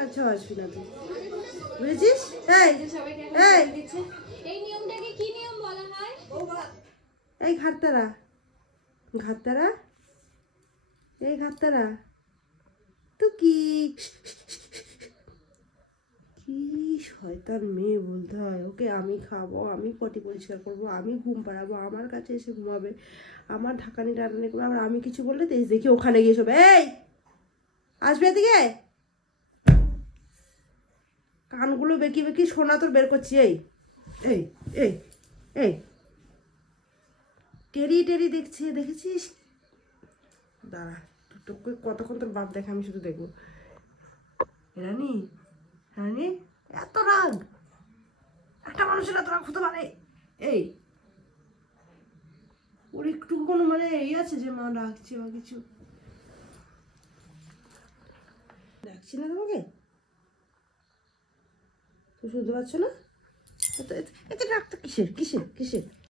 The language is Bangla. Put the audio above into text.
কাছেও আসবি না তুই, বুঝেছিস? এই এই এই নিয়মটাকে কি নিয়ম বলা হয়? এই ঘাটতারা ঘাটতারা এই ঘাটতারা তুই কি কি শয়তান মেয়ে বলতে হয় ওকে। আমি খাবো, আমি পটি পরিষ্কার করবো, আমি ঘুম পাড়াবো, আমার কাছে এসে ঘুমাবে, আমার ঢাকানি টানানি করবো, আবার আমি কিছু বললে তেজ দেখি ওখানে গিয়ে সব এই আসবে এদিকে, কানগুলো বেঁকি বেঁকি শোনা তোর বের করছি। এই এই এই এই টেরি টেরি দেখছে, দেখেছিস? দাঁড়া তোকে কতক্ষণ তোর বাপ দেখে আমি শুধু দেখবো। রানী রানী এত রাগ একটা মানুষের এত রাগ হতে পারে? এই ওর একটু কোনো মানে এই আছে যে মা ডাকছে বা কিছু? ডাকছি না তোমাকে, তো শুনতে পাচ্ছ না? এত রাগটা কিসের কিসের কিসের?